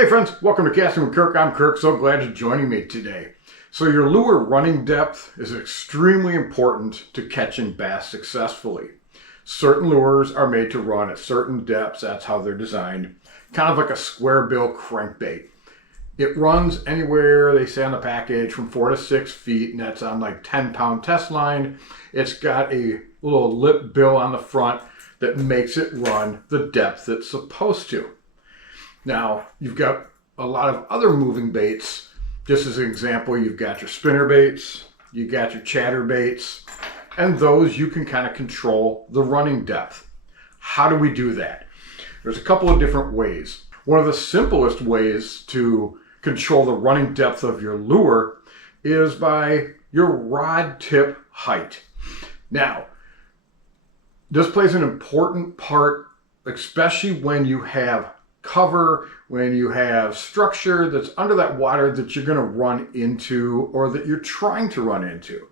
Hey friends, welcome to Casting with Kirk. I'm Kirk, so glad you're joining me today. So your lure running depth is extremely important to catching bass successfully. Certain lures are made to run at certain depths, that's how they're designed. Kind of like a square bill crankbait. It runs anywhere, they say on the package, from 4 to 6 feet, and that's on like 10-pound test line. It's got a little lip bill on the front that makes it run the depth it's supposed to. Now, you've got a lot of other moving baits. Just as an example, you've got your spinner baits, you've got your chatter baits, and those you can kind of control the running depth. How do we do that? There's a couple of different ways. One of the simplest ways to control the running depth of your lure is by your rod tip height. Now, this plays an important part, especially when you have cover, when you have structure that's under that water that you're going to run into or that you're trying to run into.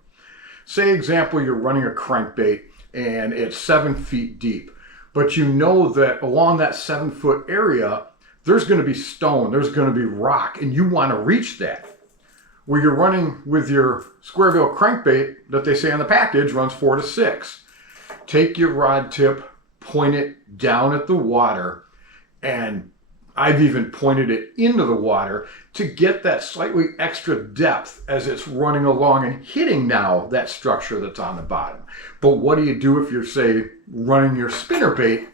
Say, example, you're running a crankbait and it's 7 feet deep, but you know that along that 7-foot area, there's going to be stone, there's going to be rock, and you want to reach that. Where you're running with your square bill crankbait that they say on the package runs 4 to 6. Take your rod tip, point it down at the water, and I've even pointed it into the water to get that slightly extra depth as it's running along and hitting now that structure that's on the bottom. But what do you do if you're, say, running your spinnerbait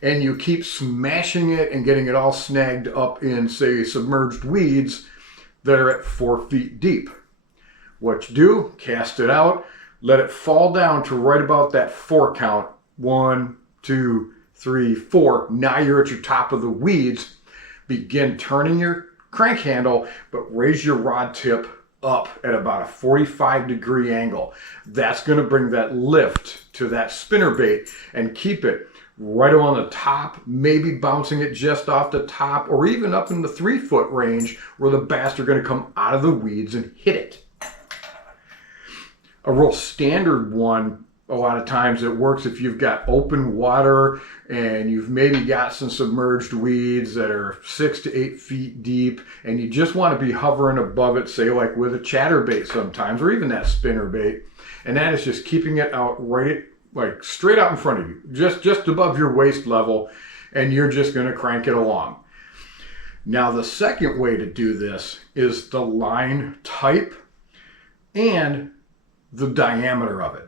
and you keep smashing it and getting it all snagged up in, say, submerged weeds that are at 4 feet deep? What you do, cast it out, let it fall down to right about that 4 count. 1, 2, 3, 4. Now you're at your top of the weeds. Begin turning your crank handle, but raise your rod tip up at about a 45-degree angle. That's going to bring that lift to that spinnerbait and keep it right on the top, maybe bouncing it just off the top or even up in the 3-foot range where the bass are going to come out of the weeds and hit it. A real standard one, a lot of times it works if you've got open water and you've maybe got some submerged weeds that are 6 to 8 feet deep and you just want to be hovering above it, say like with a chatterbait sometimes, or even that spinnerbait. And that is just keeping it out right, like straight out in front of you, just above your waist level, and you're just going to crank it along. Now the second way to do this is the line type and the diameter of it.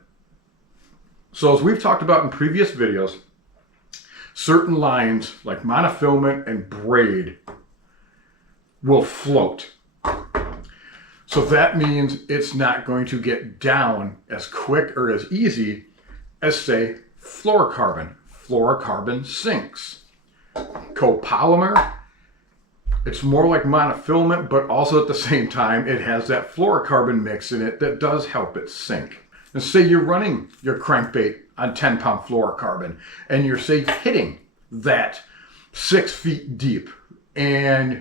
So as we've talked about in previous videos, certain lines like monofilament and braid will float. So that means it's not going to get down as quick or as easy as, say, fluorocarbon. Fluorocarbon sinks. Copolymer, it's more like monofilament, but also at the same time, it has that fluorocarbon mix in it that does help it sink. And say you're running your crankbait on 10-pound fluorocarbon and you're, say, hitting that 6 feet deep and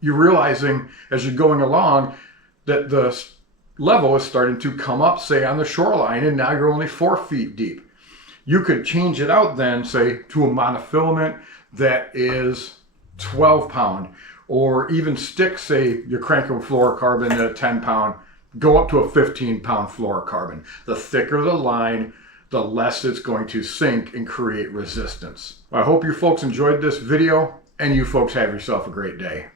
you're realizing as you're going along that the level is starting to come up, say, on the shoreline, and now you're only 4 feet deep. You could change it out then, say, to a monofilament that is 12-pound, or even stick, say, you're cranking fluorocarbon at a 10-pound, go up to a 15-pound fluorocarbon. The thicker the line, the less it's going to sink and create resistance. I hope you folks enjoyed this video, and you folks have yourself a great day.